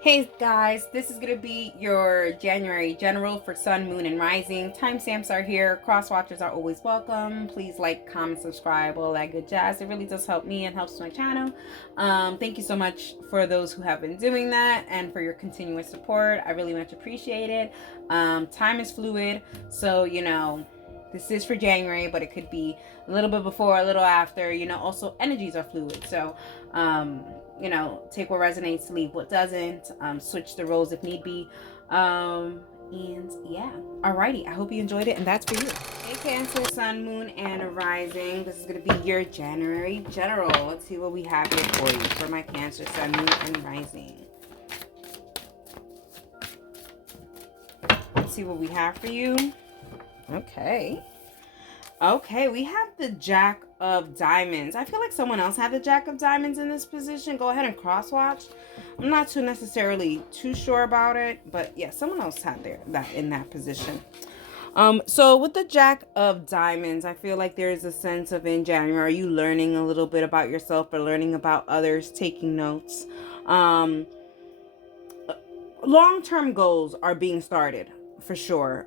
Hey guys, this is going to be your January general for Sun, Moon, and Rising. Timestamps are here. Cross watchers are always welcome. Please like, comment, subscribe, all that good jazz. It really does help me and helps my channel. Thank you so much for those who have been doing that and for your continuous support. I really much appreciate it. Time is fluid, so this is for January, but it could be a little bit before, a little after. Also energies are fluid, so take what resonates, leave what doesn't, switch the roles if need be. And yeah, alrighty, I hope you enjoyed it, and that's for you. Hey Cancer, Sun, Moon, and Rising. This is going to be your January general. Let's see what we have here for you for my Cancer, Sun, Moon, and Rising. Let's see what we have for you. Okay, we have the Jack of Diamonds. I feel like someone else had the Jack of Diamonds in this position. Go ahead and cross watch. I'm not necessarily too sure about it, but yeah, someone else had that in that position. So with the Jack of Diamonds, I feel like there is a sense of, in January, you learning a little bit about yourself or learning about others, taking notes. Long-term goals are being started for sure.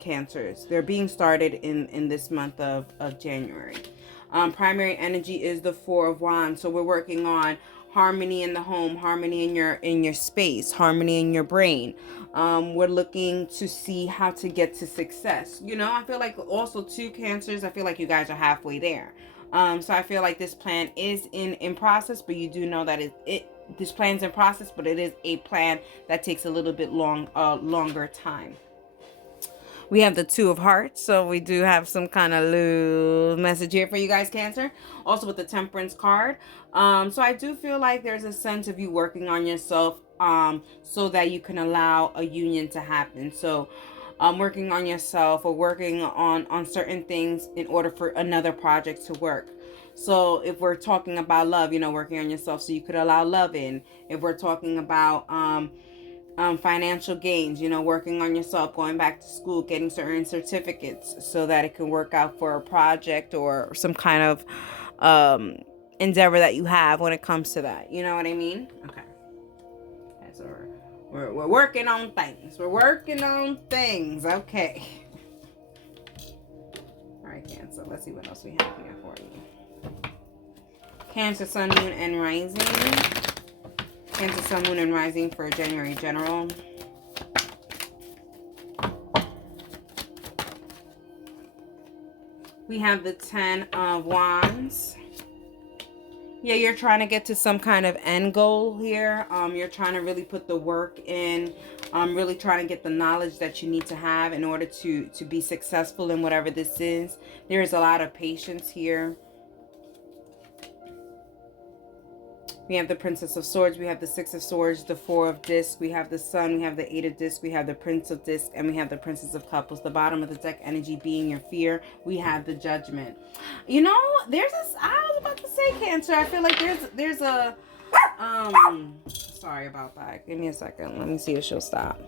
Cancers, they're being started in this month of January. Primary energy is the Four of Wands, so we're working on harmony in the home, harmony in your space, harmony in your brain. We're looking to see how to get to success. I feel like also two Cancers, I feel like you guys are halfway there. So I feel like this plan is in process, but you do know that this plan's in process, but it is a plan that takes a little bit longer time. We have the Two of Hearts, so we do have some kind of little message here for you guys, Cancer. Also with the Temperance card. So I do feel like there's a sense of you working on yourself so that you can allow a union to happen. So working on yourself or working on certain things in order for another project to work. So if we're talking about love, working on yourself so you could allow love in. If we're talking about financial gains, working on yourself, going back to school, getting certain certificates so that it can work out for a project or some kind of endeavor that you have when it comes to that. You know what I mean? Okay. So we're working on things. We're working on things. Okay. All right, Cancer. Let's see what else we have here for you. Cancer, Sun, Moon, and Rising. Cancer, Sun, Moon, and Rising for January general. We have the Ten of Wands. Yeah, you're trying to get to some kind of end goal here. You're trying to really put the work in. Really trying to get the knowledge that you need to have in order to be successful in whatever this is. There is a lot of patience here. We have the Princess of Swords, we have the Six of Swords, the Four of Discs, we have the Sun, we have the Eight of Discs, we have the Prince of Discs, and we have the Princess of Couples. The bottom of the deck energy being your fear. We have the Judgment. There's I was about to say, Cancer, I feel like there's a sorry about that. Give me a second. Let me see if she'll stop.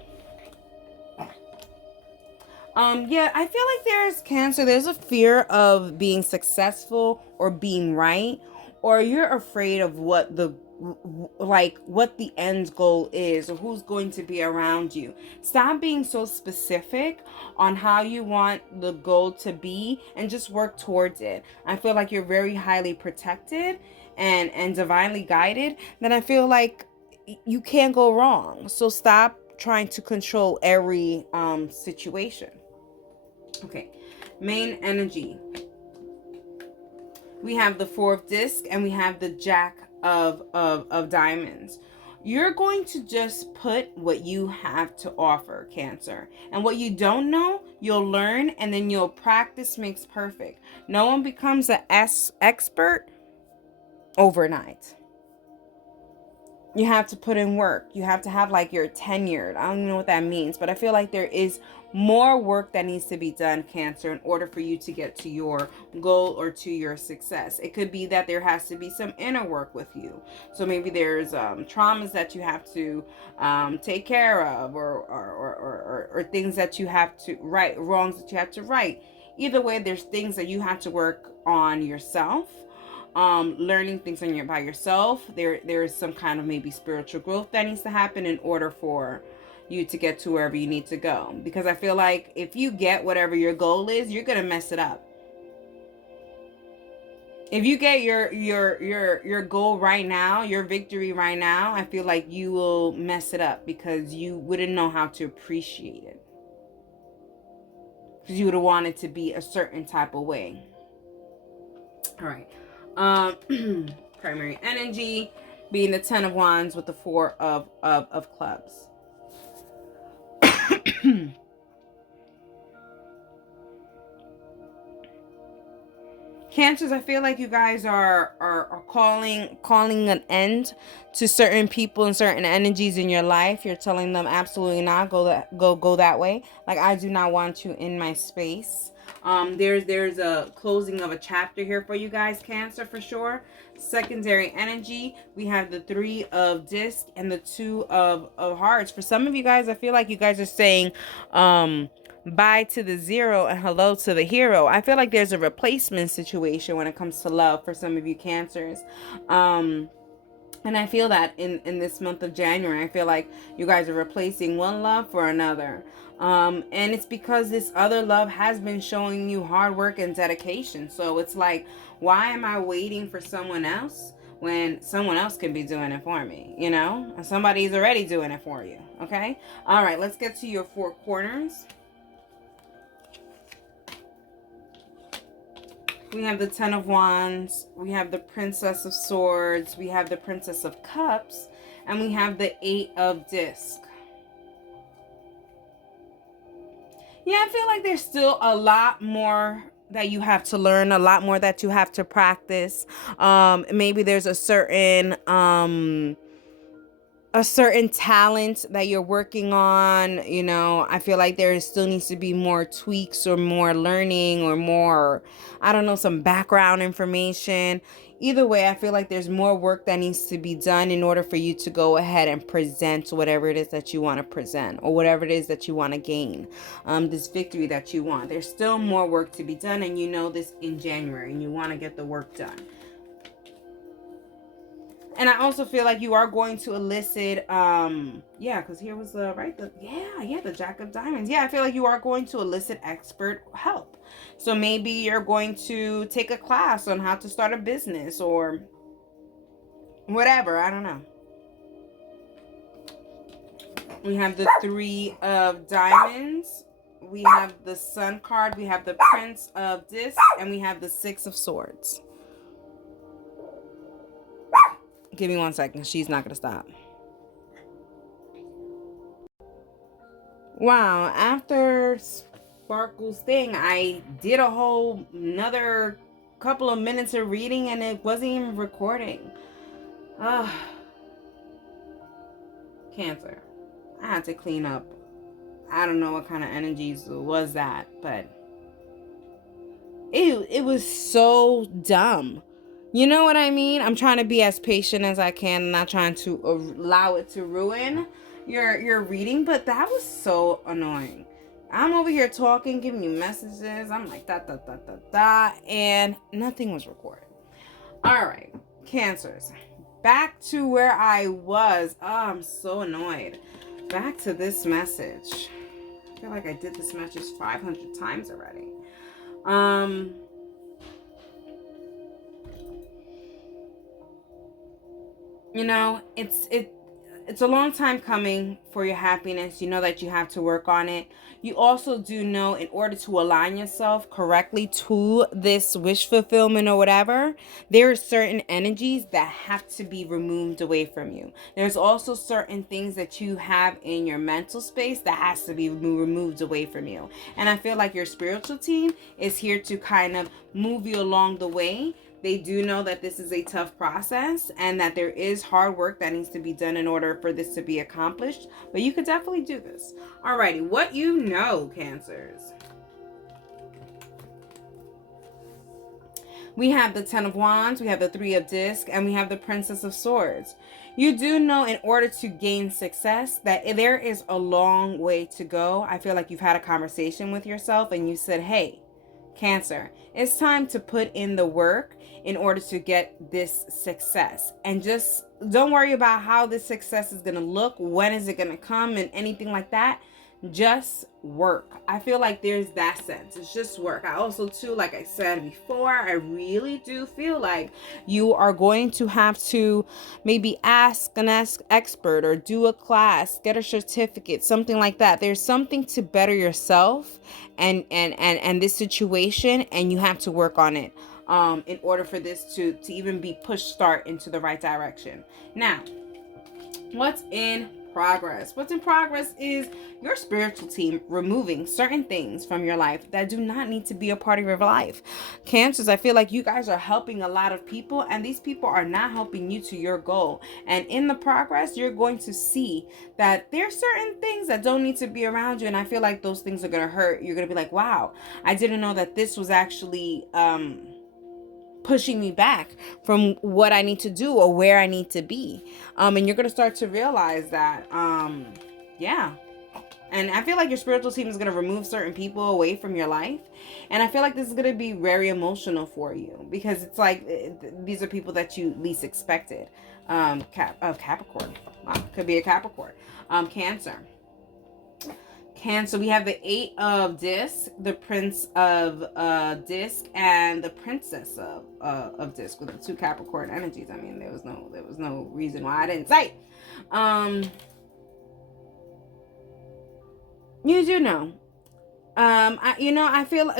Yeah, I feel like there's Cancer. There's a fear of being successful or being right, or you're afraid of what the end goal is or who's going to be around you. Stop being so specific on how you want the goal to be and just work towards it. I feel like you're very highly protected and divinely guided. Then I feel like you can't go wrong. So stop trying to control every situation. Okay, main energy. We have the Four of Discs and we have the Jack of Diamonds. You're going to just put what you have to offer, Cancer. And what you don't know, you'll learn, and then you'll practice makes perfect. No one becomes an expert overnight. You have to put in work. You have to have like your tenured. I don't even know what that means, but I feel like there is more work that needs to be done, Cancer, in order for you to get to your goal or to your success. It could be that there has to be some inner work with you. So maybe there's traumas that you have to take care of, or things that you have to right, wrongs that you have to right. Either way, there's things that you have to work on yourself. learning things by yourself. There is some kind of maybe spiritual growth that needs to happen in order for you to get to wherever you need to go. Because I feel like if you get whatever your goal is, you're gonna mess it up. If you get your goal right now, your victory right now, I feel like you will mess it up because you wouldn't know how to appreciate it. Because you would have wanted to be a certain type of way. All right. Primary energy being the 10 of Wands with the 4 of clubs. Cancers, I feel like you guys are calling an end to certain people and certain energies in your life. You're telling them absolutely not, go that way. Like, I do not want you in my space. There's a closing of a chapter here for you guys, Cancer, for sure. Secondary energy, we have the 3 of disc and the 2 of hearts. For some of you guys, I feel like you guys are saying bye to the 0 and hello to the hero. I feel like there's a replacement situation when it comes to love for some of you Cancers. And I feel that in this month of January, I feel like you guys are replacing one love for another. And it's because this other love has been showing you hard work and dedication. So it's like, why am I waiting for someone else when someone else can be doing it for me, you know? And somebody's already doing it for you, okay? All right, let's get to your 4 corners. We have the 10 of Wands, we have the Princess of Swords, we have the Princess of Cups, and we have the 8 of Disc. Yeah, I feel like there's still a lot more that you have to learn, a lot more that you have to practice. Maybe there's a certain talent that you're working on. You know, I feel like there still needs to be more tweaks or more learning or more, I don't know, some background information. Either way, I feel like there's more work that needs to be done in order for you to go ahead and present whatever it is that you want to present or whatever it is that you want to gain, this victory that you want. There's still more work to be done, and you know this in January, and you want to get the work done. And I also feel like you are going to elicit, because here was the Jack of Diamonds. Yeah, I feel like you are going to elicit expert help. So maybe you're going to take a class on how to start a business or whatever. I don't know. We have the 3 of Diamonds. We have the Sun card. We have the Prince of Discs. And we have the 6 of Swords. Give me 1 second. She's not going to stop. Wow. After Sparkle's thing, I did a whole another couple of minutes of reading and it wasn't even recording. Cancer. I had to clean up. I don't know what kind of energies was that, but it was so dumb. You know what I mean? I'm trying to be as patient as I can and not trying to allow it to ruin your reading, but that was so annoying. I'm over here talking, giving you messages. I'm like, and nothing was recorded. All right, Cancers. Back to where I was. Oh, I'm so annoyed. Back to this message. I feel like I did this message 500 times already. You know, it's a long time coming for your happiness. You know that you have to work on it. You also do know, in order to align yourself correctly to this wish fulfillment or whatever, there are certain energies that have to be removed away from you. There's also certain things that you have in your mental space that has to be removed away from you. And I feel like your spiritual team is here to kind of move you along the way. They do know that this is a tough process and that there is hard work that needs to be done in order for this to be accomplished. But you could definitely do this. Alrighty, what you know, Cancers. We have the 10 of Wands, we have the 3 of Discs, and we have the Princess of Swords. You do know, in order to gain success, that there is a long way to go. I feel like you've had a conversation with yourself and you said, hey, Cancer, it's time to put in the work in order to get this success. And just don't worry about how this success is going to look, when is it going to come, and anything like that. Just work. I feel like there's that sense. It's just work. I also too, like I said before, I really do feel like you are going to have to maybe ask an expert or do a class, get a certificate, something like that. There's something to better yourself and this situation, and you have to work on it in order for this to even be pushed start into the right direction. Now, what's in progress? What's in progress is your spiritual team removing certain things from your life that do not need to be a part of your life. Cancers, I feel like you guys are helping a lot of people, and these people are not helping you to your goal. And in the progress, you're going to see that there's certain things that don't need to be around you, and I feel like those things are going to hurt. You're going to be like, wow, I didn't know that this was actually pushing me back from what I need to do or where I need to be. And you're going to start to realize that, yeah. And I feel like your spiritual team is going to remove certain people away from your life. And I feel like this is going to be very emotional for you, because it's like these are people that you least expected. Capricorn. Wow, could be a Capricorn. Cancer. Cancer, we have the 8 of disc, the Prince of disc, and the Princess of disc, with the 2 Capricorn energies. I mean, there was no reason why I didn't say. You do know. I feel,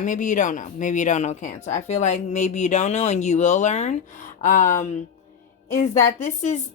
maybe you don't know. Maybe you don't know, Cancer. I feel like maybe you don't know, and you will learn. Is that this is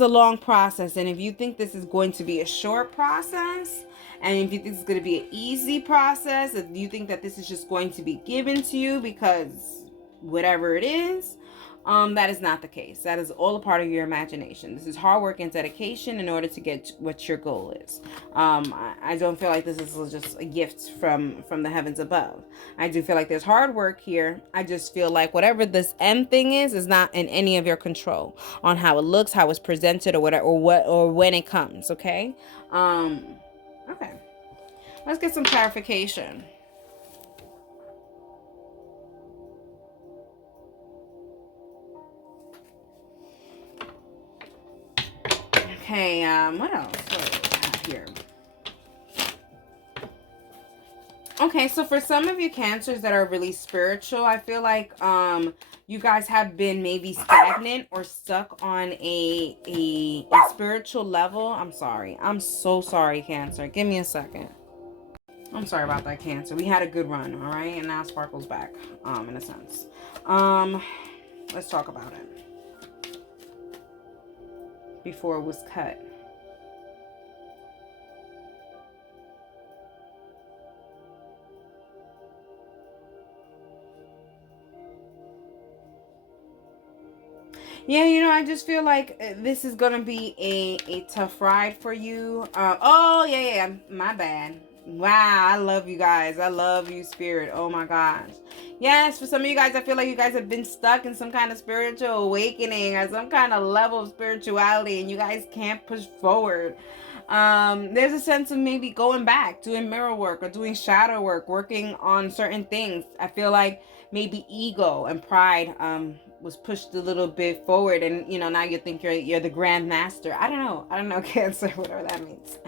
a long process, and if you think this is going to be a short process, and if you think this is going to be an easy process, if you think that this is just going to be given to you because whatever it is, that is not the case. That is all a part of your imagination. This is hard work and dedication in order to get what your goal is. I don't feel like this is just a gift from the heavens above. I do feel like there's hard work here. I just feel like whatever this end thing is not in any of your control on how it looks, how it's presented, or whatever, or when it comes. Okay. Okay. Let's get some clarification. Okay, what else? What do we have here? Okay, so for some of you Cancers that are really spiritual, I feel like you guys have been maybe stagnant or stuck on a spiritual level. I'm sorry. I'm so sorry, Cancer. Give me a second. I'm sorry about that, Cancer. We had a good run, all right? And now Sparkle's back, in a sense. Let's talk about it before it was cut. Yeah, I just feel like this is gonna be a tough ride for you. Yeah, my bad. Wow, I love you guys. I love you, Spirit. Oh my gosh. Yes, for some of you guys, I feel like you guys have been stuck in some kind of spiritual awakening or some kind of level of spirituality, and you guys can't push forward. There's a sense of maybe going back, doing mirror work or doing shadow work, working on certain things. I feel like maybe ego and pride was pushed a little bit forward, and now you think you're the grand master. I don't know, Cancer, whatever that means.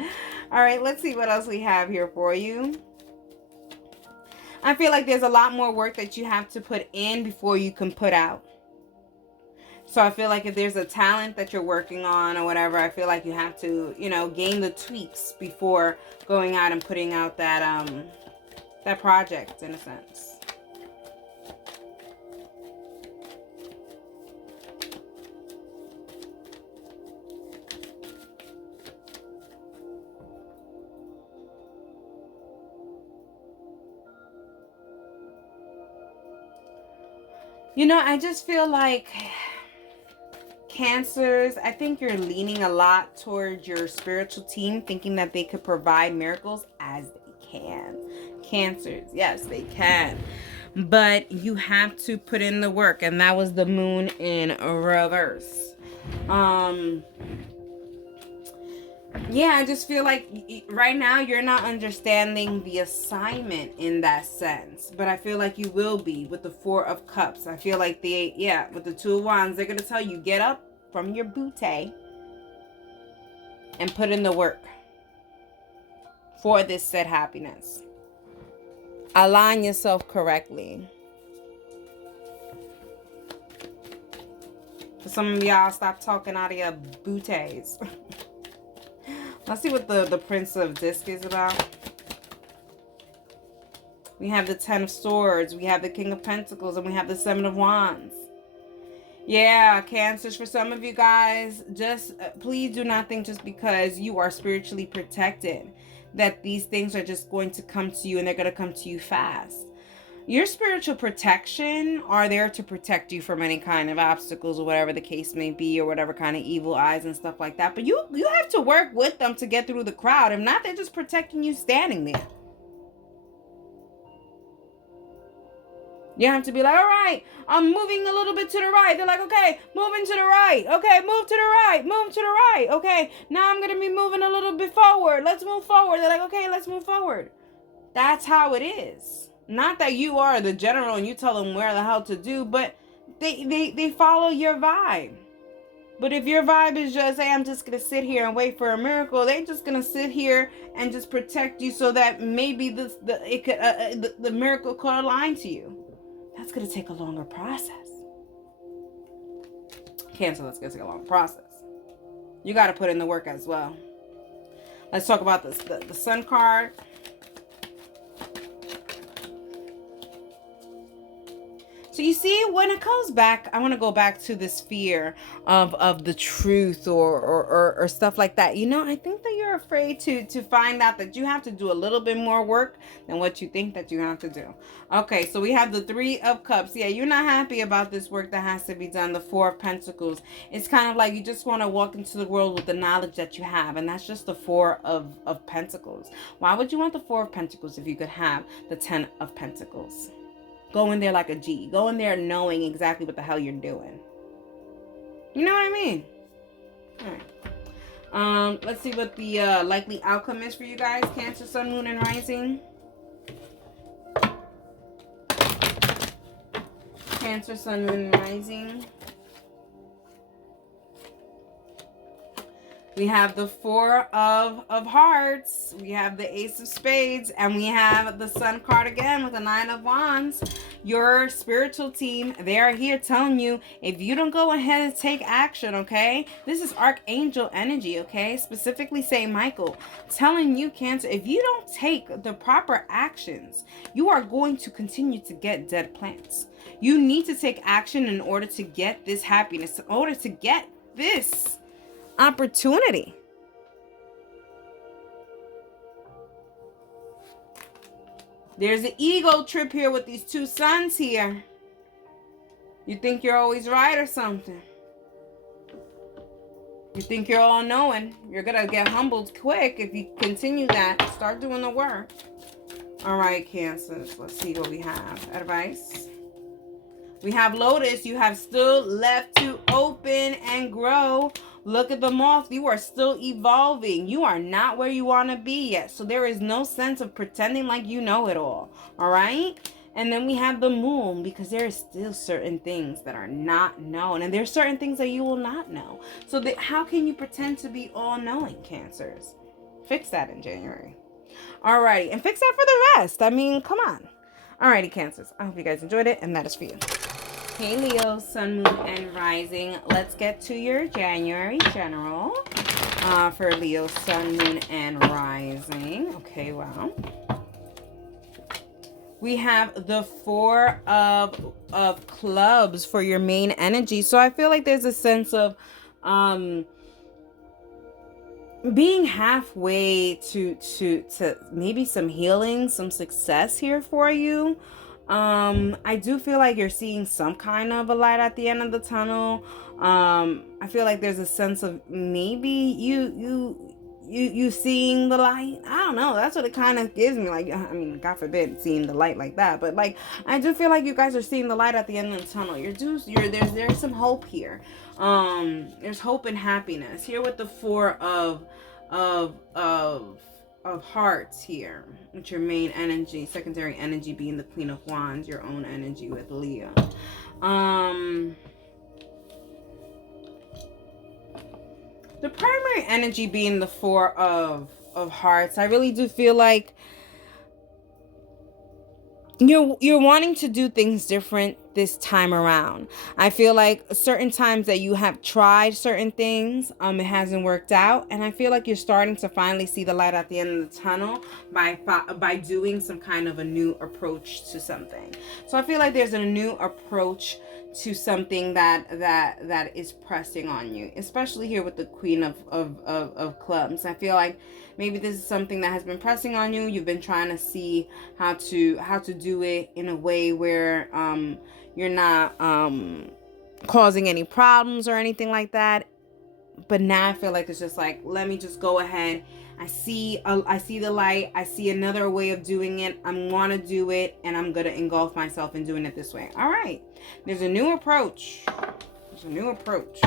All right, let's see what else we have here for you. I feel like there's a lot more work that you have to put in before you can put out. So I feel like if there's a talent that you're working on or whatever, I feel like you have to, gain the tweaks before going out and putting out that project, in a sense. I just feel like Cancers, I think you're leaning a lot towards your spiritual team, thinking that they could provide miracles, as they can. Cancers, yes, they can. But you have to put in the work, and that was the moon in reverse. Yeah, I just feel like right now you're not understanding the assignment in that sense. But I feel like you will be with the Four of Cups. I feel like with the Two of Wands, they're going to tell you, get up from your bootay and put in the work for this said happiness. Align yourself correctly. For some of y'all, stop talking out of your booties. Let's see what the Prince of Disc is about. We have the Ten of Swords. We have the King of Pentacles. And we have the Seven of Wands. Yeah, Cancers, for some of you guys, just please do not think just because you are spiritually protected that these things are just going to come to you and they're going to come to you fast. Your spiritual protection are there to protect you from any kind of obstacles or whatever the case may be, or whatever kind of evil eyes and stuff like that. But you have to work with them to get through the crowd. If not, they're just protecting you standing there. You have to be like, all right, I'm moving a little bit to the right. They're like, okay, moving to the right. Okay, move to the right. Move to the right. Okay, now I'm going to be moving a little bit forward. Let's move forward. They're like, okay, let's move forward. That's how it is. Not that you are the general and you tell them where the hell to do, but they follow your vibe. But if your vibe is just, hey, I'm just going to sit here and wait for a miracle, they're just going to sit here and just protect you so that maybe the miracle could align to you. That's going to take a longer process. Cancer, that's going to take a long process. You got to put in the work as well. Let's talk about the Sun card. So you see, when it comes back, I want to go back to this fear of the truth or stuff like that. You know, I think that you're afraid to find out that you have to do a little bit more work than what you think that you have to do. Okay, so we have the Three of Cups. Yeah, you're not happy about this work that has to be done. The Four of Pentacles. It's kind of like you just want to walk into the world with the knowledge that you have, and that's just the Four of Pentacles. Why would you want the Four of Pentacles if you could have the Ten of Pentacles? Go in there like a G. Go in there knowing exactly what the hell you're doing. You know what I mean? All right. Let's see what the likely outcome is for you guys. Cancer, Sun, Moon, and Rising. Cancer, Sun, Moon, and Rising. We have the Four of Hearts. We have the Ace of Spades. And we have the Sun card again with the Nine of Wands. Your spiritual team, they are here telling you, if you don't go ahead and take action, okay? This is Archangel energy, okay? Specifically Saint Michael. Telling you, Cancer, if you don't take the proper actions, you are going to continue to get dead plants. You need to take action in order to get this happiness, in order to get this opportunity. There's an ego trip here with these two suns here. You think you're always right or something. You think you're all knowing. You're gonna get humbled quick if you continue that. Start doing the work. All right, Cancers. Let's see what we have. Advice. We have Lotus. You have still left to open and grow. Look at the moth. You are still evolving. You are not where you want to be yet. So there is no sense of pretending like you know it all. All right? And then we have the Moon, because there is still certain things that are not known. And there's certain things that you will not know. So how can you pretend to be all-knowing, Cancers? Fix that in January. All righty. And fix that for the rest. I mean, come on. All righty, Cancers. I hope you guys enjoyed it. And that is for you. Hey Leo, Sun, Moon, and Rising. Let's get to your January general for Leo, Sun, Moon, and Rising. Okay, wow. We have the Four of Clubs for your main energy. So I feel like there's a sense of being halfway to maybe some healing, some success here for you. I do feel like you're seeing some kind of a light at the end of the tunnel. I feel like there's a sense of maybe you seeing the light. I don't know. That's what it kind of gives me. Like, I mean, God forbid seeing the light like that, but like, I do feel like you guys are seeing the light at the end of the tunnel. There's some hope here. There's hope and happiness here with the Four of of hearts here, with your main energy, secondary energy being the Queen of Wands, your own energy with Leo. The primary energy being the Four of Hearts. I really do feel like you're wanting to do things different this time around. I feel like certain times that you have tried certain things, it hasn't worked out, and I feel like you're starting to finally see the light at the end of the tunnel by doing some kind of a new approach to something. So I feel like there's a new approach to something that is pressing on you, especially here with the Queen of Clubs. I feel like maybe this is something that has been pressing on you. You've been trying to see how to do it in a way where you're not causing any problems or anything like that. But now I feel like it's just like, let me just go ahead. I see the light. I see another way of doing it. I'm want to do it, and I'm gonna engulf myself in doing it this way. All right, there's a new approach. There's a new approach.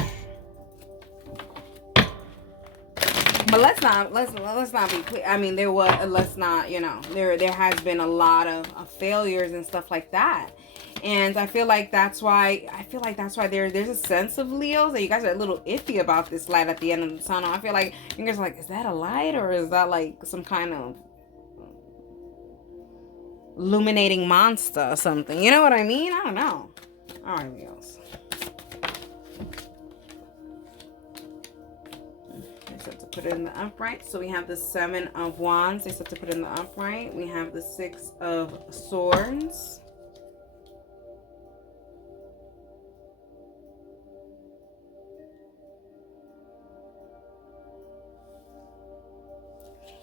But let's not be clear. I mean, let's not, there has been a lot of failures and stuff like that. And I feel like that's why there's a sense of Leos that you guys are a little iffy about this light at the end of the tunnel. I feel like you guys are like, is that a light, or is that like some kind of illuminating monster or something? You know what I mean? I don't know. All right, Leos. They said to put it in the upright. So we have the Seven of Wands. They said to put it in the upright. We have the Six of Swords.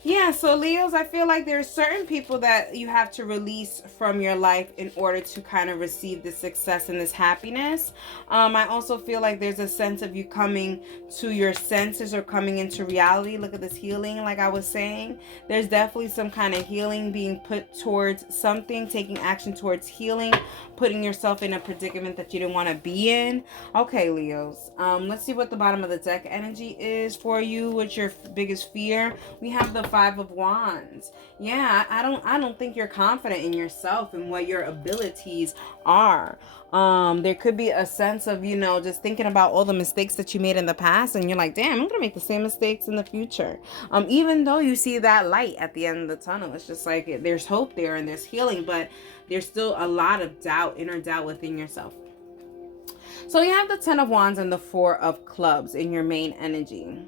Yeah, so Leos, I feel like there's certain people that you have to release from your life in order to kind of receive this success and this happiness. I also feel like there's a sense of you coming to your senses or coming into reality. Look at this healing, like I was saying. There's definitely some kind of healing being put towards something, taking action towards healing, putting yourself in a predicament that you didn't want to be in. Okay, Leos, let's see what the bottom of the deck energy is for you. What's your biggest fear? We have the Five of Wands. Yeah, I don't think you're confident in yourself and what your abilities are. There could be a sense of, just thinking about all the mistakes that you made in the past, and you're like, damn, I'm gonna make the same mistakes in the future. Even though you see that light at the end of the tunnel, it's just like there's hope there and there's healing, but there's still a lot of doubt, inner doubt within yourself. So you have the Ten of Wands and the Four of Clubs in your main energy.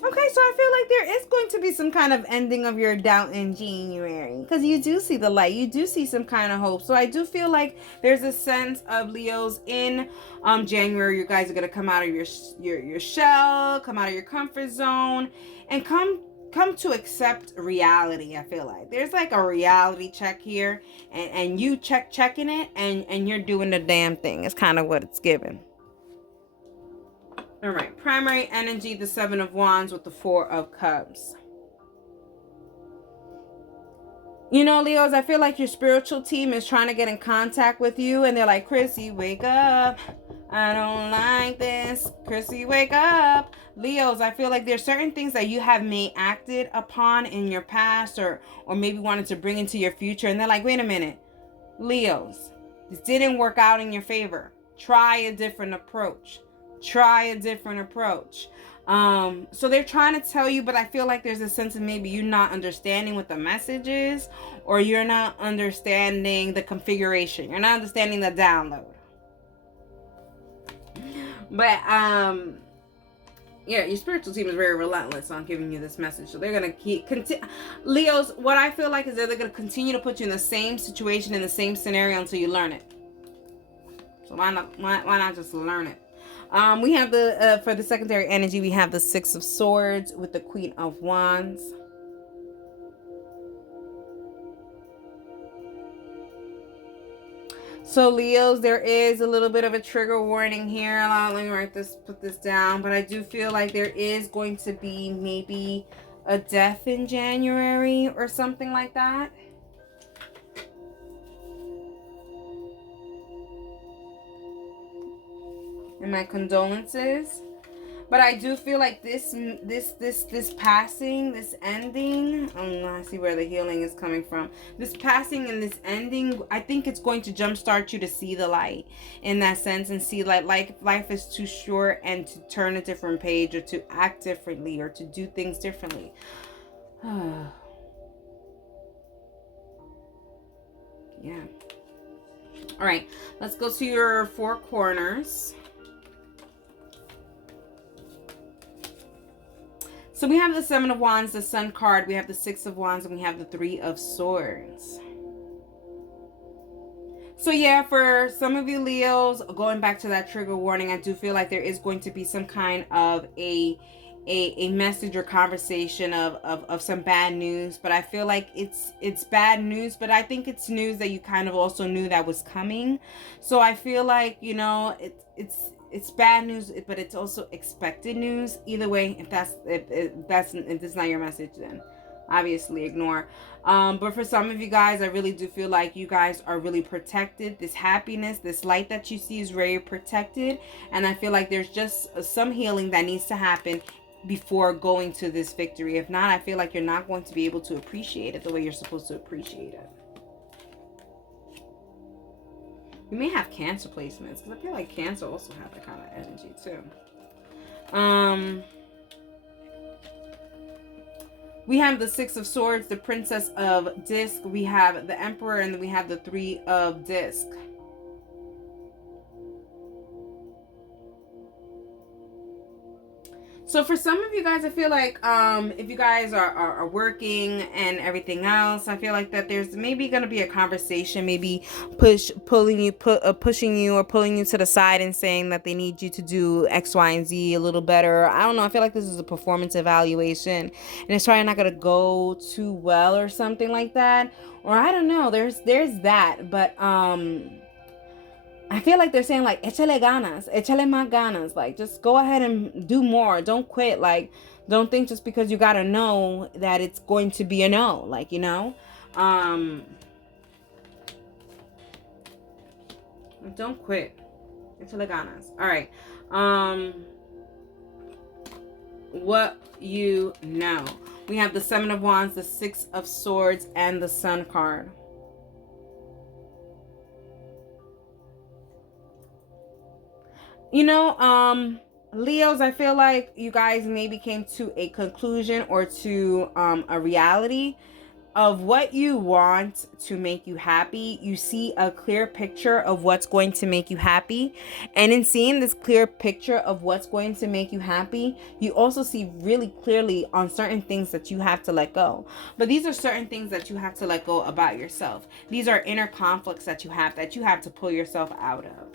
Okay, so I feel like there is going to be some kind of ending of your doubt in January, because you do see the light. You do see some kind of hope. So I do feel like there's a sense of Leos in January. You guys are going to come out of your shell, come out of your comfort zone, and come to accept reality. I feel like there's like a reality check here, and you checking it, and you're doing the damn thing. It's kind of what it's given. All right, primary energy, the Seven of Wands with the Four of Cups. Leos, I feel like your spiritual team is trying to get in contact with you, and they're like, Chrissy, wake up. I don't like this. Chrissy, wake up. Leos, I feel like there's certain things that you have may acted upon in your past, or maybe wanted to bring into your future, and they're like, wait a minute. Leos, this didn't work out in your favor. Try a different approach. So they're trying to tell you, but I feel like there's a sense of maybe you not understanding what the message is, or you're not understanding the configuration. You're not understanding the download. But yeah, your spiritual team is very relentless on giving you this message. So they're gonna Leos, what I feel like is that they're gonna continue to put you in the same situation, in the same scenario, until you learn it. So why not just learn it? We have for the secondary energy, we have the Six of Swords with the Queen of Wands. So Leos, there is a little bit of a trigger warning here. Let me put this down. But I do feel like there is going to be maybe a death in January or something like that. And my condolences. But I do feel like this passing, this ending, I see where the healing is coming from. This passing and this ending, I think it's going to jumpstart you to see the light in that sense, and see like life is too short, and to turn a different page, or to act differently, or to do things differently. Yeah. All right, let's go to your four corners. So we have the Seven of Wands, the Sun card, we have the Six of Wands, and we have the Three of Swords. So yeah, for some of you Leos, going back to that trigger warning, I do feel like there is going to be some kind of a message or conversation of some bad news. But I feel like it's bad news, but I think it's news that you kind of also knew that was coming. So I feel like, you know, it's bad news, but it's also expected news. Either way, if it's not your message, then obviously ignore. But for some of you guys, I really do feel like you guys are really protected. This happiness, this light that you see is very protected, and I feel like there's just some healing that needs to happen before going to this victory. If not, I feel like you're not going to be able to appreciate it the way you're supposed to appreciate it. You may have Cancer placements, because I feel like Cancer also have that kind of energy too. We have the Six of Swords, the Princess of Disc, we have the Emperor, and then we have the Three of Disc. So for some of you guys, I feel like if you guys are working and everything else, I feel like that there's maybe going to be a conversation, maybe pushing you or pulling you to the side and saying that they need you to do X, Y, and Z a little better. I don't know. I feel like this is a performance evaluation, and it's probably not going to go too well or something like that. Or I don't know. There's that, but I feel like they're saying like, échale ganas, échale más ganas. Like, just go ahead and do more. Don't quit. Like, don't think just because you got a no that it's going to be a no. Like, you know, don't quit. Échale ganas. All right. What you know. We have the Seven of Wands, the Six of Swords, and the Sun card. You know, Leos, I feel like you guys maybe came to a conclusion or to a reality of what you want to make you happy. You see a clear picture of what's going to make you happy. And in seeing this clear picture of what's going to make you happy, you also see really clearly on certain things that you have to let go. But these are certain things that you have to let go about yourself. These are inner conflicts that you have to pull yourself out of.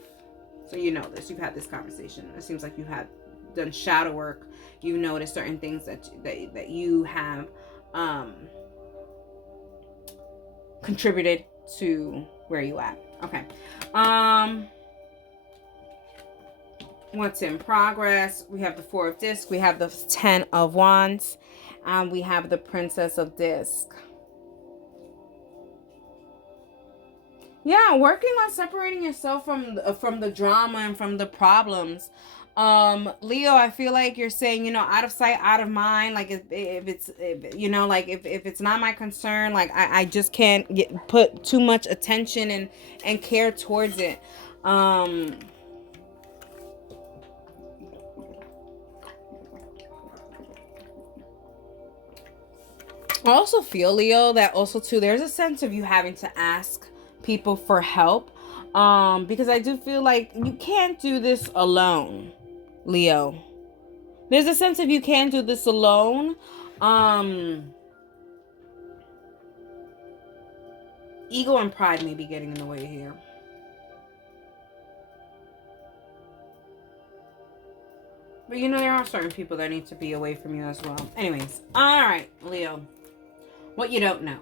So you know this. You've had this conversation. It seems like you have done shadow work. You noticed certain things that you have contributed to where you at. Okay. What's in progress? We have the Four of Discs. We have the Ten of Wands. And we have the Princess of Disc. Yeah, working on separating yourself from the drama and from the problems. Leo, I feel like you're saying, you know, out of sight, out of mind. Like if it's not my concern, like I just can't put too much attention and care towards it. I also feel, Leo, that also too there's a sense of you having to ask people for help, because I do feel like you can't do this alone, Leo. There's a sense of you can't do this alone. Ego and pride may be getting in the way here. But you know, there are certain people that need to be away from you as well. Anyways, all right, Leo, what you don't know.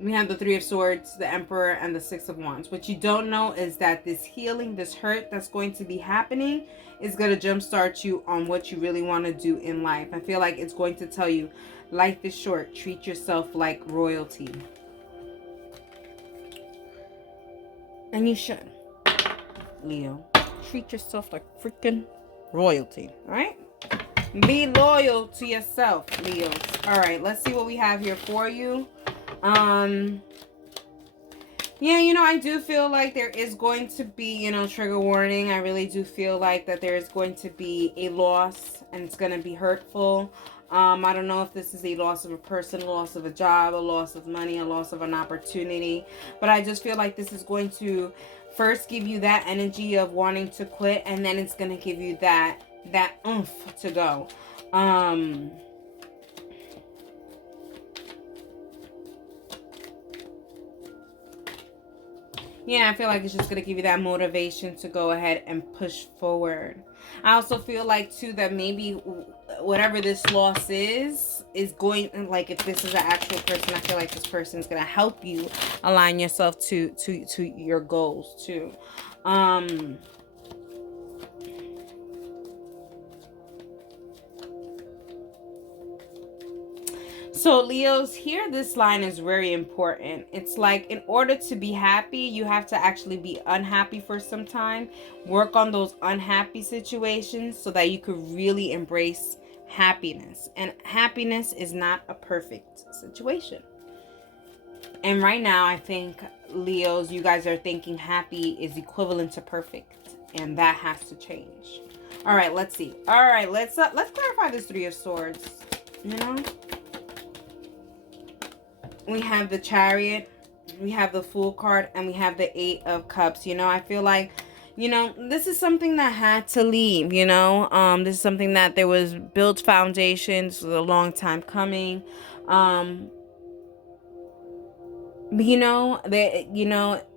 We have the Three of Swords, the Emperor, and the Six of Wands. What you don't know is that this healing, this hurt that's going to be happening is going to jumpstart you on what you really want to do in life. I feel like it's going to tell you, life is short. Treat yourself like royalty. And you should, Leo. Treat yourself like freaking royalty. All right? Be loyal to yourself, Leos. All right, let's see what we have here for you. Yeah, I do feel like there is going to be, trigger warning. I really do feel like that there is going to be a loss, and it's going to be hurtful. I don't know if this is a loss of a person, loss of a job, a loss of money, a loss of an opportunity. But I just feel like this is going to first give you that energy of wanting to quit, and then it's going to give you that oomph to go. Yeah, I feel like it's just going to give you that motivation to go ahead and push forward. I also feel like, too, that maybe whatever this loss is going, like, if this is an actual person, I feel like this person is going to help you align yourself to your goals, too. So Leos, here this line is very important. It's like, in order to be happy, you have to actually be unhappy for some time. Work on those unhappy situations so that you could really embrace happiness. And happiness is not a perfect situation. And right now, I think, Leos, you guys are thinking happy is equivalent to perfect. And that has to change. All right, let's see. All right, let's clarify this Three of Swords. We have the Chariot, we have the Fool card, and we have the Eight of Cups. I feel like, this is something that had to leave, this is something that there was built foundations, a long time coming.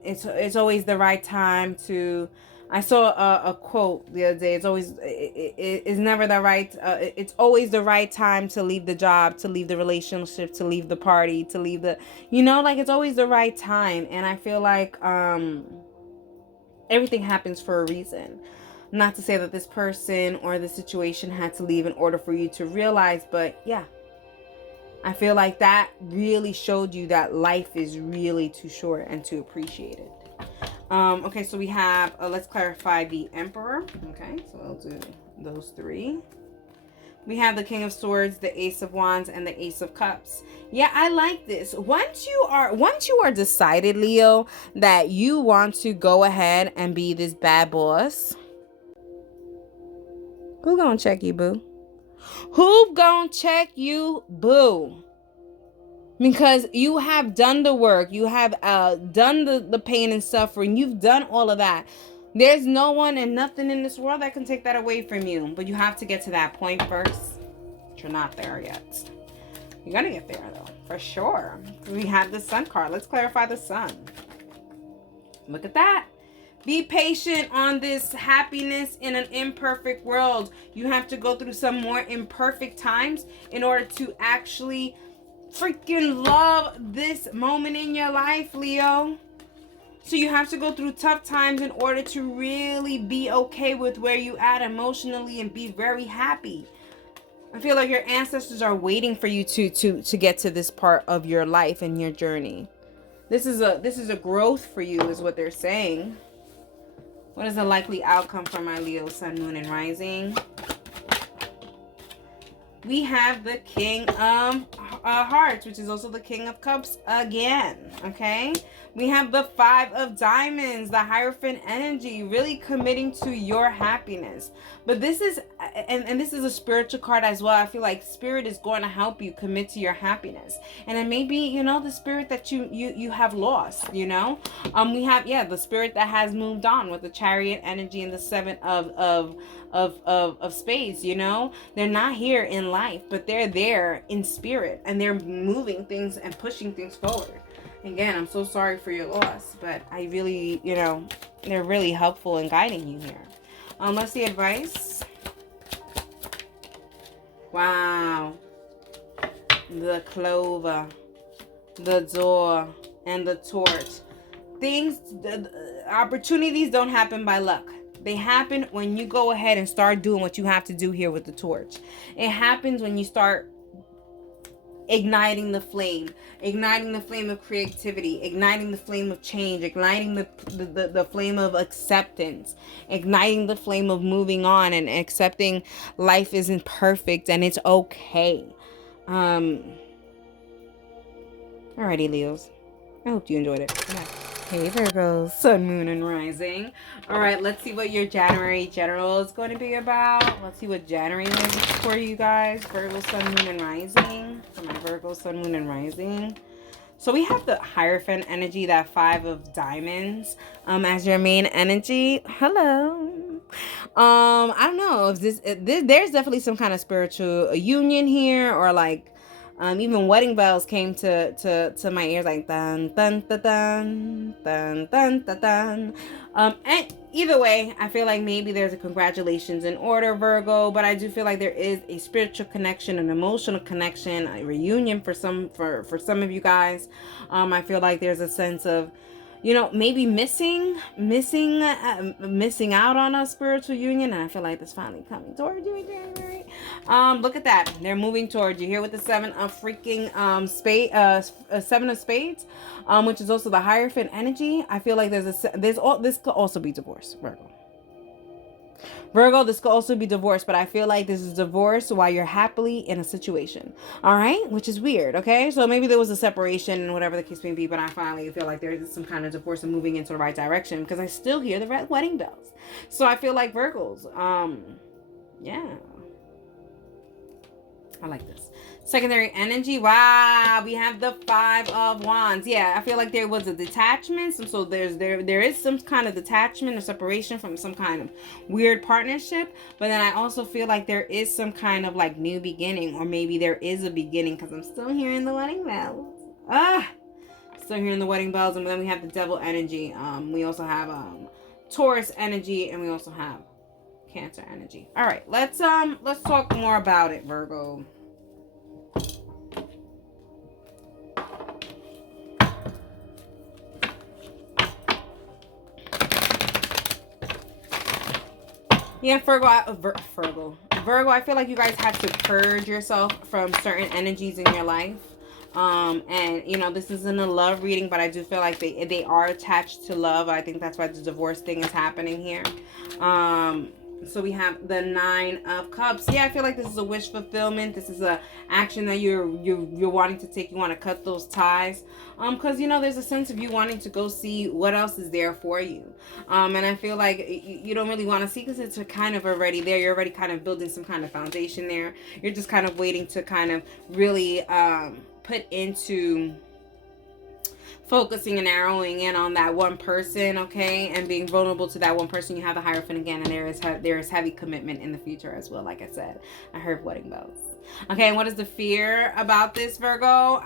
It's always the right time to. I saw a quote the other day. It's never the right. It's always the right time to leave the job, to leave the relationship, to leave the party, to leave the. It's always the right time, and I feel like everything happens for a reason. Not to say that this person or the situation had to leave in order for you to realize, but yeah. I feel like that really showed you that life is really too short and to appreciate it. Okay, so we have, let's clarify the Emperor. Okay, so I'll do those three. We have the King of Swords, the Ace of Wands, and the Ace of Cups. Yeah, I like this. Once you are decided, Leo, that you want to go ahead and be this bad boss, who gonna check you, boo? Who gonna check you, boo? Because you have done the work. You have done the pain and suffering. You've done all of that. There's no one and nothing in this world that can take that away from you. But you have to get to that point first. But you're not there yet. You're going to get there, though. For sure. We have the Sun card. Let's clarify the Sun. Look at that. Be patient on this happiness in an imperfect world. You have to go through some more imperfect times in order to actually freaking love this moment in your life, Leo. So you have to go through tough times in order to really be okay with where you at emotionally and be very happy. I feel like your ancestors are waiting for you to get to this part of your life and your journey. This is a growth for you, is what they're saying. What is the likely outcome for my Leo, Sun, Moon, and Rising? We have the King of Hearts, which is also the King of Cups again, okay? We have the Five of Diamonds, the Hierophant energy, really committing to your happiness. But this is, and this is a spiritual card as well. I feel like Spirit is going to help you commit to your happiness. And it may be, the spirit that you have lost, We have, the spirit that has moved on with the Chariot energy and the Seven of spades. They're not here in life, but they're there in spirit, and they're moving things and pushing things forward. Again, I'm so sorry for your loss, but I really, they're really helpful in guiding you here. Let's see advice. Wow. The Clover, the Door, and the Torch. Opportunities don't happen by luck. They happen when you go ahead and start doing what you have to do here with the Torch. It happens when you start igniting the flame of creativity, igniting the flame of change, igniting the flame of acceptance, igniting the flame of moving on and accepting life isn't perfect and it's okay. Alrighty, Leos, I hope you enjoyed it. Yeah. Hey Virgo, Sun, Moon, and Rising. All right, let's see what your January general is going to be about. Let's see what January is for you guys. Virgo, Sun, Moon, and Rising. For my Virgo, Sun, Moon, and Rising. So we have the Hierophant energy, that 5 of Diamonds, as your main energy. Hello. I don't know if there's definitely some kind of spiritual union here, or like even wedding bells came to my ears, like dun dun dun dun dun dun dun dun. And either way, I feel like maybe there's a congratulations in order, Virgo, but I do feel like there is a spiritual connection, an emotional connection, a reunion for some of you guys. I feel like there's a sense of, you know, maybe missing out on a spiritual union, and I feel like that's finally coming toward you in January. Look at that, they're moving towards you here with the 7 of freaking Seven of Spades, which is also the Hierophant energy. I feel like this could also be divorce, Virgo, this could also be divorce, but I feel like this is divorce while you're happily in a situation. All right, which is weird. Okay, so maybe there was a separation and whatever the case may be, but I finally feel like there is some kind of divorce and moving into the right direction, because I still hear the red wedding bells. So I feel like Virgos, yeah, I like this. Secondary energy. Wow, we have the 5 of Wands. Yeah, I feel like there was a detachment. So there is some kind of detachment or separation from some kind of weird partnership. But then I also feel like there is some kind of like new beginning, or maybe there is a beginning, because I'm still hearing the wedding bells. Still hearing the wedding bells. And then we have the Devil energy. We also have Taurus energy, and we also have Cancer energy. All right, let's talk more about it, Virgo. Yeah, Virgo, I feel like you guys have to purge yourself from certain energies in your life. And you know, this isn't a love reading, but I do feel like they are attached to love. I think that's why the divorce thing is happening here. So we have the 9 of Cups. Yeah, I feel like this is a wish fulfillment. This is a action that you're wanting to take. You want to cut those ties, because you know there's a sense of you wanting to go see what else is there for you. And I feel like you don't really want to see, because it's kind of already there. You're already kind of building some kind of foundation there. You're just kind of waiting to kind of really put into focusing and narrowing in on that one person, okay, and being vulnerable to that one person. You have the Hierophant again, and there is heavy commitment in the future as well. Like I said, I heard wedding bells. Okay, and what is the fear about this, Virgo?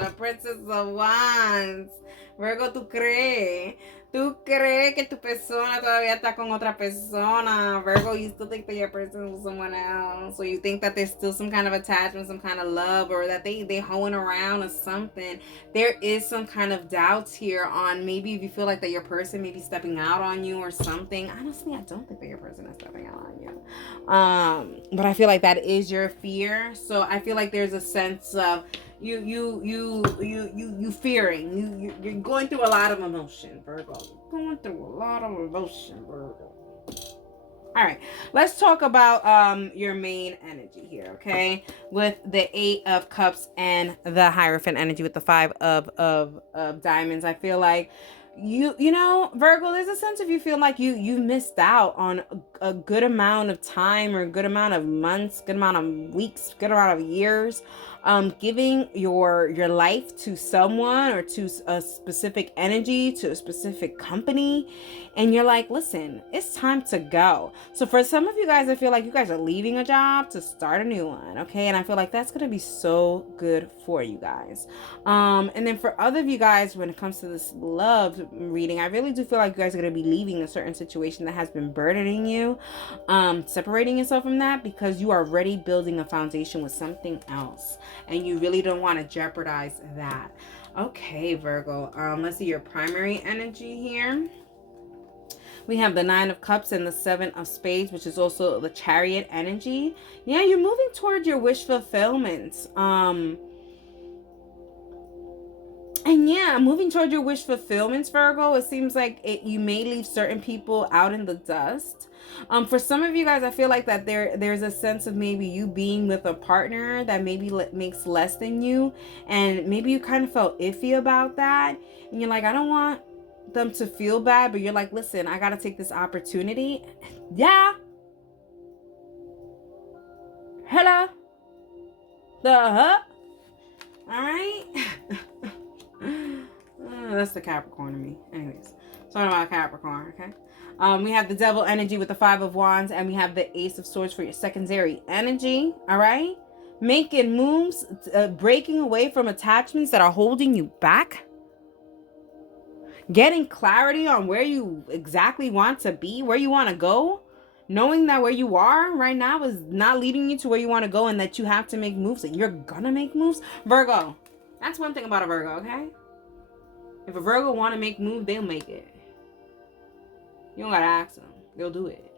The Princess of Wands. Virgo, ¿tú crees? ¿Tú crees que tu persona todavía está con otra persona? Virgo, you still think that your person is with someone else. So you think that there's still some kind of attachment, some kind of love, or that they hoeing around or something. There is some kind of doubts here on maybe if you feel like that your person may be stepping out on you or something. Honestly, I don't think that your person is stepping out on you. But I feel like that is your fear. So I feel like there's a sense of you fearing. You're going through a lot of emotion, Virgo. Going through a lot of emotion, Virgo. All right, let's talk about your main energy here, okay? With the 8 of Cups and the Hierophant energy with the 5 of Diamonds. I feel like you know, Virgo, there's a sense of you feel like you missed out on a good amount of time, or a good amount of months, good amount of weeks, good amount of years, giving your life to someone, or to a specific energy, to a specific company, and you're like, listen, it's time to go. So for some of you guys, I feel like you guys are leaving a job to start a new one, okay? And I feel like that's gonna be so good for you guys. And then for other of you guys, when it comes to this love reading, I really do feel like you guys are going to be leaving a certain situation that has been burdening you, separating yourself from that, because you are already building a foundation with something else, and you really don't want to jeopardize that. Okay, Virgo, let's see your primary energy here. We have the Nine of Cups and the Seven of Spades, which is also the Chariot energy. Yeah, you're moving toward your wish fulfillment. And yeah, moving toward your wish fulfillments, Virgo, it seems like you may leave certain people out in the dust. For some of you guys, I feel like that there's a sense of maybe you being with a partner that maybe makes less than you, and maybe you kind of felt iffy about that, and you're like, I don't want them to feel bad, but you're like, listen, I gotta take this opportunity. Yeah. Hello. All right. That's the Capricorn in me. Anyways, talking about Capricorn, okay? We have the Devil energy with the Five of Wands, and we have the Ace of Swords for your secondary energy, all right? Making moves, breaking away from attachments that are holding you back. Getting clarity on where you exactly want to be, where you want to go. Knowing that where you are right now is not leading you to where you want to go, and that you have to make moves, and you're gonna make moves. Virgo, that's one thing about a Virgo, okay? If a Virgo want to make moves, they'll make it. You don't gotta ask them. They'll do it.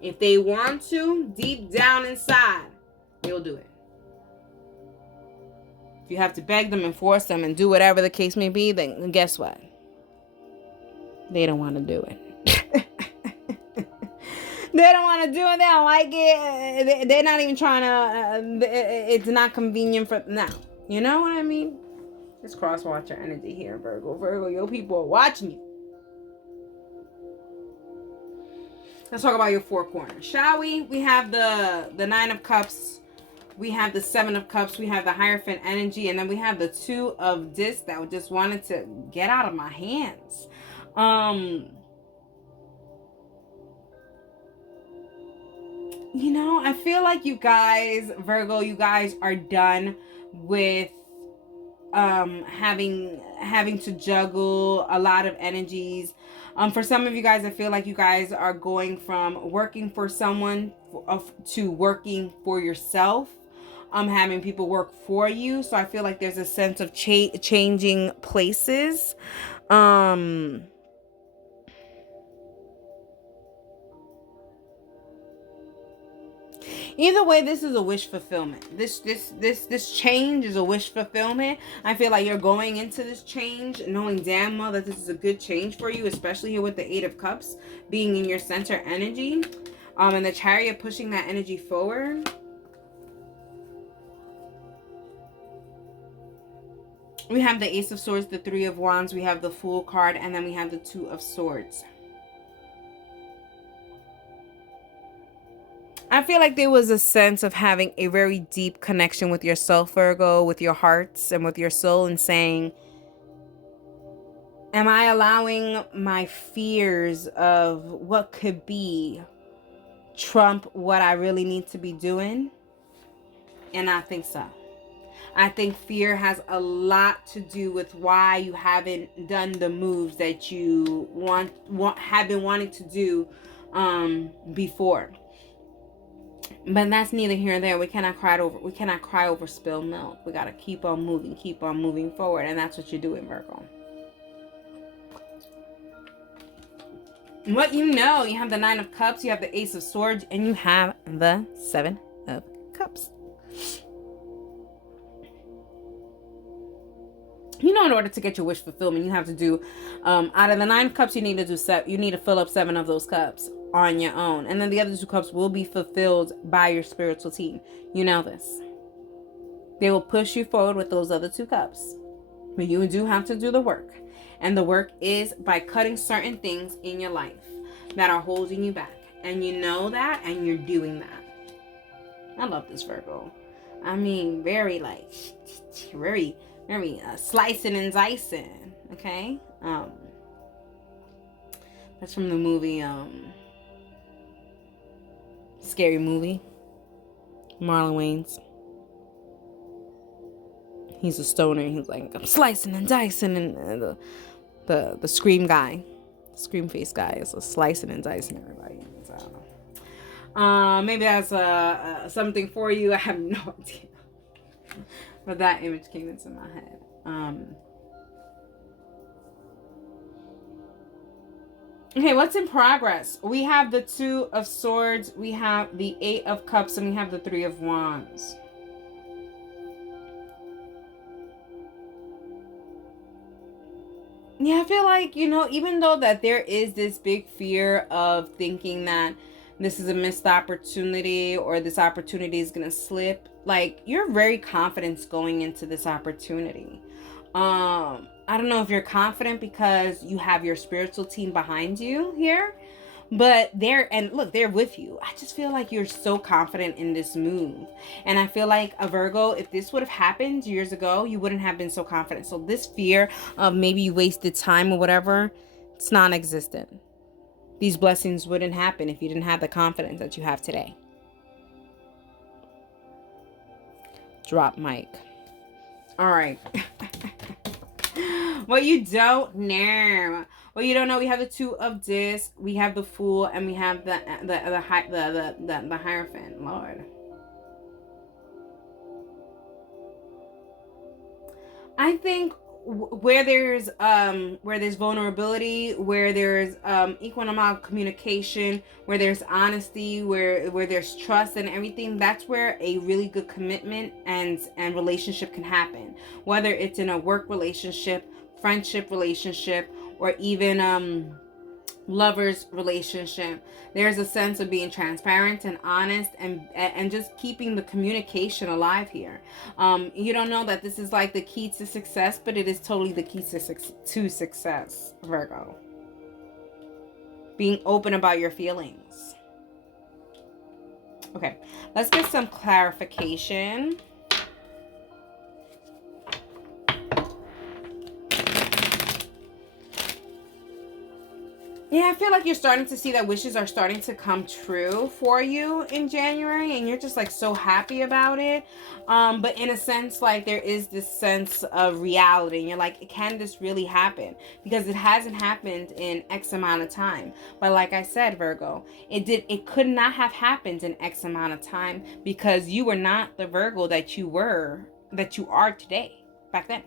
If they want to, deep down inside, they'll do it. If you have to beg them and force them and do whatever the case may be, then guess what? They don't want to do it. They don't want to do it. They don't like it. They're not even trying to. It's not convenient for now. You know what I mean? It's cross-watcher energy here, Virgo. Virgo, your people are watching you. Let's talk about your four corners, shall we? We have the Nine of Cups. We have the Seven of Cups. We have the Hierophant energy. And then we have the Two of Discs that just wanted to get out of my hands. You know, I feel like you guys, Virgo, you guys are done with having to juggle a lot of energies. For some of you guys, I feel like you guys are going from working for someone to working for yourself. Having people work for you. So I feel like there's a sense of changing places. Either way, this is a wish fulfillment. This change is a wish fulfillment. I feel like you're going into this change knowing damn well that this is a good change for you, especially here with the Eight of Cups being in your center energy. And the Chariot pushing that energy forward. We have the Ace of Swords, the Three of Wands, we have the Fool card, and then we have the Two of Swords. I feel like there was a sense of having a very deep connection with yourself, Virgo, with your hearts and with your soul, and saying, am I allowing my fears of what could be trump what I really need to be doing? And I think so. I think fear has a lot to do with why you haven't done the moves that you have been wanting to do before. But that's neither here nor there. We cannot cry over spilled milk. We gotta keep on moving forward, and that's what you're doing, Virgo. What you know, you have the Nine of Cups, you have the Ace of Swords, and you have the Seven of Cups. You know, in order to get your wish fulfillment, you have to do out of the Nine of Cups, you need to fill up 7 of those cups on your own, and then the other 2 cups will be fulfilled by your spiritual team. You know this. They will push you forward with those other 2 cups, but you do have to do the work, and the work is by cutting certain things in your life that are holding you back, and you know that, and you're doing that. I love this, Virgo. I mean, very slicing and dicing. Okay, that's from the movie Scary Movie. Marlon Wayans. He's a stoner. He's like, I'm slicing and dicing, and the scream guy, scream face guy, is a slicing and dicing everybody. So, maybe that's something for you. I have no idea, but that image came into my head. Okay, what's in progress? We have the Two of Swords, we have the Eight of Cups, and we have the Three of Wands. Yeah, I feel like, even though that there is this big fear of thinking that this is a missed opportunity or this opportunity is going to slip, like, you're very confident going into this opportunity. I don't know if you're confident because you have your spiritual team behind you here, but they're with you. I just feel like you're so confident in this move. And I feel like a Virgo, if this would have happened years ago, you wouldn't have been so confident. So this fear of maybe you wasted time or whatever, it's non-existent. These blessings wouldn't happen if you didn't have the confidence that you have today. Drop mic. All right. What you don't know. Well, you don't know. We have the Two of Discs, we have the Fool, and we have the Hierophant. Lord, I think where there's vulnerability, where there's equal amount of communication, where there's honesty, where there's trust and everything, that's where a really good commitment and relationship can happen. Whether it's in a work relationship, friendship relationship, or even lovers relationship, there's a sense of being transparent and honest and just keeping the communication alive here. You don't know that this is like the key to success, but it is totally the key to success, Virgo. Being open about your feelings. Okay, let's get some clarification. Yeah, I feel like you're starting to see that wishes are starting to come true for you in January, and you're just like so happy about it. But in a sense, like there is this sense of reality, and you're like, can this really happen? Because it hasn't happened in X amount of time. But like I said, Virgo, it could not have happened in X amount of time because you were not the Virgo that you are today back then.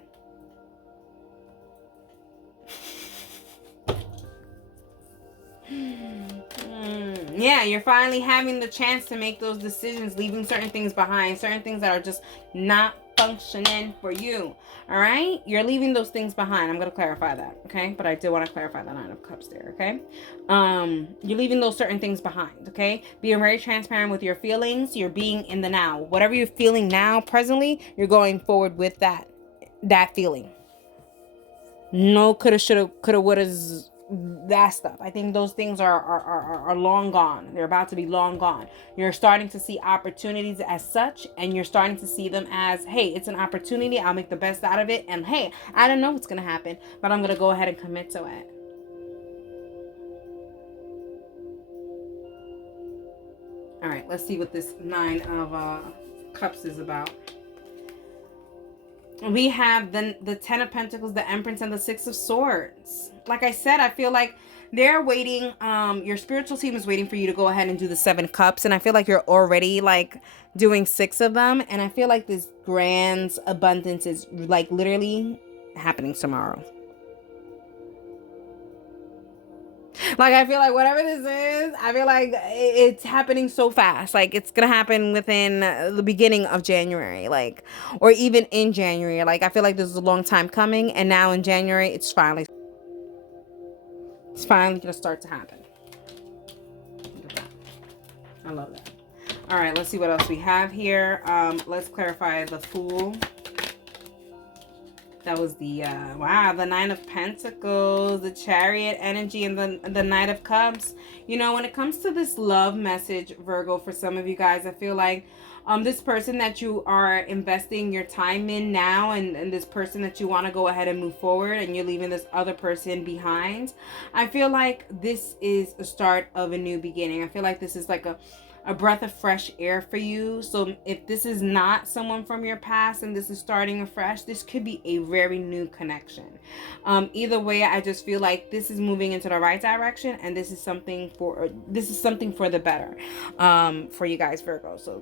Yeah, you're finally having the chance to make those decisions, leaving certain things behind, certain things that are just not functioning for you. All right, you're leaving those things behind. I'm going to clarify that, okay? But I did want to clarify the Nine of Cups there, okay? You're leaving those certain things behind, okay? Being very transparent with your feelings. You're being in the now. Whatever you're feeling now, presently, you're going forward with that feeling. No coulda, shoulda, coulda, wouldas, that stuff. I think those things are long gone. They're about to be long gone. You're starting to see opportunities as such, and you're starting to see them as, hey, it's an opportunity. I'll make the best out of it. And hey, I don't know what's going to happen, but I'm going to go ahead and commit to it. All right, let's see what this Nine of Cups is about. We have the Ten of Pentacles, the Empress, and the Six of Swords. Like I said, I feel like they're waiting. Your spiritual team is waiting for you to go ahead and do the Seven Cups, and I feel like you're already like doing 6 of them, and I feel like this grand abundance is like literally happening tomorrow. Like, I feel like whatever this is, I feel like it's happening so fast. Like, it's going to happen within the beginning of January, like, or even in January. Like, I feel like this is a long time coming, and now in January, it's finally going to start to happen. I love that. All right, let's see what else we have here. Let's clarify the Fool. That was the the Nine of Pentacles, the Chariot energy, and the Knight of Cups. You know, when it comes to this love message, Virgo, for some of you guys, I feel like this person that you are investing your time in now, and this person that you want to go ahead and move forward, and you're leaving this other person behind, I feel like this is a start of a new beginning. I feel like this is like a breath of fresh air for you. So if this is not someone from your past and this is starting afresh, this could be a very new connection. Either way, I just feel like this is moving into the right direction, and this is something this is something for the better, for you guys, Virgo. So,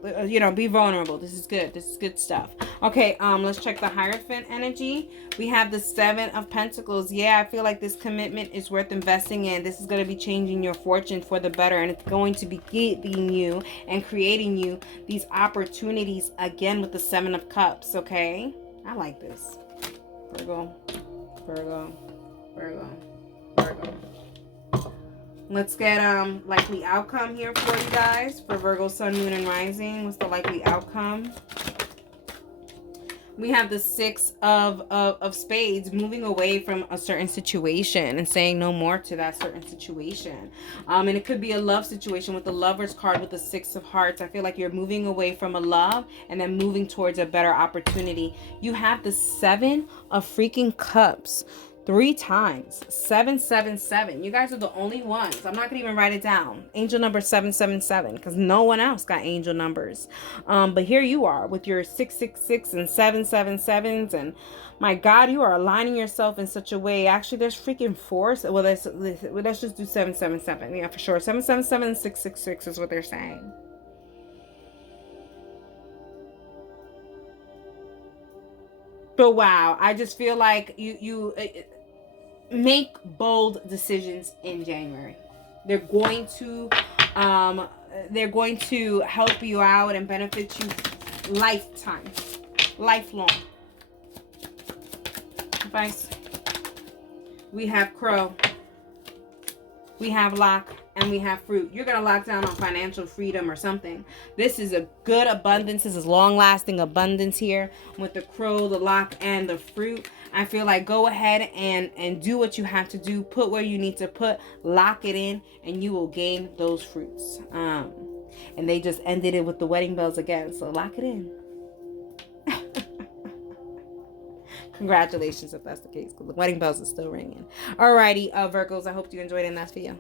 be vulnerable. This is good. This is good stuff. Okay, let's check the Hierophant energy. We have the Seven of Pentacles. Yeah, I feel like this commitment is worth investing in. This is going to be changing your fortune for the better, and it's going to be giving you and creating you these opportunities again with the Seven of Cups. Okay, I like this. Virgo, Virgo, Virgo, Virgo. Let's get likely outcome here for you guys for Virgo, Sun, Moon, and Rising. What's the likely outcome? We have the Six of Spades, moving away from a certain situation and saying no more to that certain situation. And it could be a love situation with the Lover's card with the Six of Hearts. I feel like you're moving away from a love and then moving towards a better opportunity. You have the Seven of freaking Cups. 3 times. 777. You guys are the only ones. I'm not gonna even write it down. Angel number 777, because no one else got angel numbers. But here you are with your 666 and 777s, and my God, you are aligning yourself in such a way. Actually, there's freaking 4. Well, let's just do 777. Yeah, for sure. 777 and 666 is what they're saying. But wow, I just feel like you make bold decisions in January. They're going to help you out and benefit you lifelong. Advice. We have Crow, we have Lock, and we have Fruit. You're going to lock down on financial freedom or something. This is a good abundance. This is long-lasting abundance here with the Crow, the Lock, and the Fruit. I feel like go ahead and do what you have to do. Put where you need to put. Lock it in, and you will gain those fruits. And they just ended it with the wedding bells again. So lock it in. Congratulations if that's the case, because the wedding bells are still ringing. Alrighty, Virgos, I hope you enjoyed it, and that's for you.